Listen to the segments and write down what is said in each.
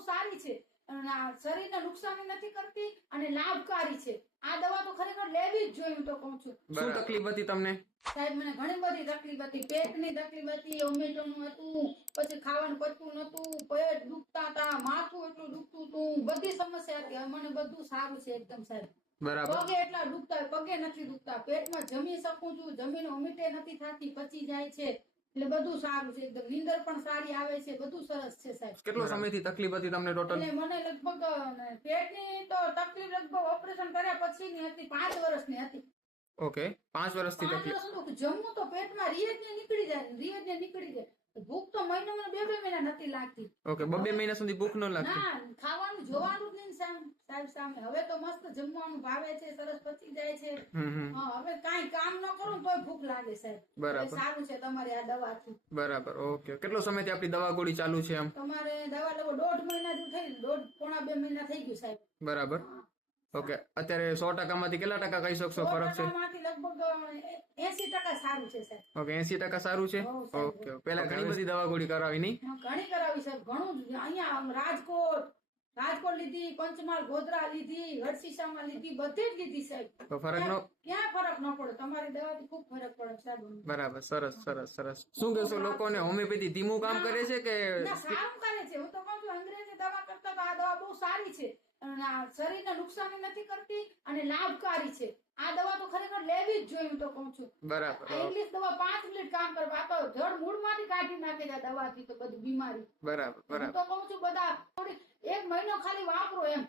બહુ સારી છે શરીરને નુકસાની નથી કરતી અને લાભકારી છે. આ દવા તો ખરેખર લેવી જ જોઈએ હું તો કહું છું. શું તકલીફ હતી તમને? સાહેબ મને ઘણી બધી તકલીફ હતી. પેટની તકલીફ હતી ઓમેટોનું હતું પછી ખાવાનું પચતું નતું પેટ દુખતા હતા માથું એટલું દુખતું હતું બધી સમસ્યા હતી. હવે મને બધું સારું છે એકદમ સાહેબ. પગે એટલા દુખતા પગે નથી દુખતા. પેટમાં જમી શકું છું જમીન ઓમેટે નથી થતી પચી જાય છે. એટલે બધું સારું છે એકદમ. નીંદર પણ સારી આવે છે બધું સરસ છે સાહેબ. કેટલો સમયથી તકલીફ હતી તમને ટોટલ એટલે મને લગભગ પેટની તો તકલીફ લગભગ ઓપરેશન કર્યા પછીની હતી પાંચ વર્ષની હતી. ઓકે પાંચ વર્ષથી તકલીફ. જમવું તો પેટમાં રિયજ ને નીકળી જાય રિયજ ને નીકળી જાય. ભૂખ તો મહિનો મહિનો બે બે મહિના નથી લાગતી. ઓકે બબે મહિના સુધી ભૂખ ન લાગતી? ના ખાવાનું જોવાનું જ નહીં સાહેબ સામે. હવે તો મસ્ત જમવાનું ભાવે છે સરસ પચી જાય છે હમ હમ હા હવે કાંઈ કામ ન કરું તો ભૂખ લાગે સાહેબ. બરાબર. સારું છે તમારે આ દવાથી. બરાબર ઓકે. કેટલો સમયથી આપણી દવા ગોળી ચાલુ છે એમ? તમારે દવા લેવો દોઢ મહિના જેવું થઈ દોઢ પોણા બે મહિના થઈ ગયું સાહેબ. બરાબર. ઓકે અત્યારે સો ટકામાંથી કેટલા ટકા કહી શકશો ફરક છે? લગભગ એસી ટકા સારું છે સાહેબ. ઓકે એસી ટકા સારું છે? ઓકે પેલા ઘણી બધી દવા ગોળી કરાવી નહીં? ઘણી કરાવી સાહેબ ઘણું. અહીંયા રાજકોટ રાજકોટ લીધી પંચમહાલ ગોધરા લીધી હરસીસામાં લીધી બધી જ લીધી સાહેબ. તો ફરક ન ફરક ન પડે. તમારી દવાથી ખૂબ ફરક પડે સાહેબ બરાબર સરસ સરસ સરસ. શું કહેશો લોકોને હોમિયોપેથી ધીમું કામ કરે છે કે સારું કરે છે. હું તો કહું છું અંગ્રેજી દવા કરતા તો આ દવા બહુ સારી છે. શરીરને નુકસાની નથી કરતી અને લાભકારી છે. આ દવા તો ખરેખર લેવી જ જોઈએ હું તો કહું છું. બરાબર ઇંગ્લિશ દવા પાંચ મિનિટ કામ કરે આ તો જળ મૂળમાંથી કાઢી નાખે છે આ દવાથી તો બધી બીમારી. બરાબર બરાબર તો કહું છું બધા એક મહિનો ખાલી વાપરો એમ.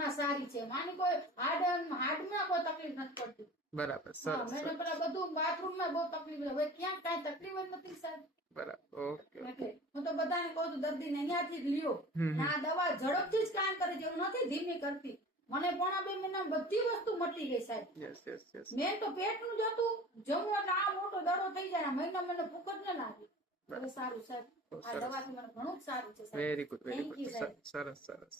ના સારી છે. માની કોઈ હાર્ડ હાર્ડમાં કોઈ તકલીફ નથી પડતી. બરાબર સરસ મને પેલા બધું બાથરૂમમાં બહુ તકલીફ હવે ક્યાં કઈ તકલીફ જ નથી સર બરાબર ઓકે એટલે હું તો બધાને કહું છું દર્દીને અહીંયાથી જ લ્યો. આ દવા ઝડપથી જ કામ કરે છે. એવું નથી ધીમી કરતી. મને પોણા બે મહિના બધી વસ્તુ મટી ગઈ સાહેબ. મેન તો પેટનું જ હતું. જમવું એટલે આ મોટો દડો થઈ જાય. મહિના મને ભૂખ જ ન લાગે. સારું સાહેબ. આ દવાથી મને ઘણું જ સારું છે વેરી ગુડ વેરી ગુડ સરસ સરસ.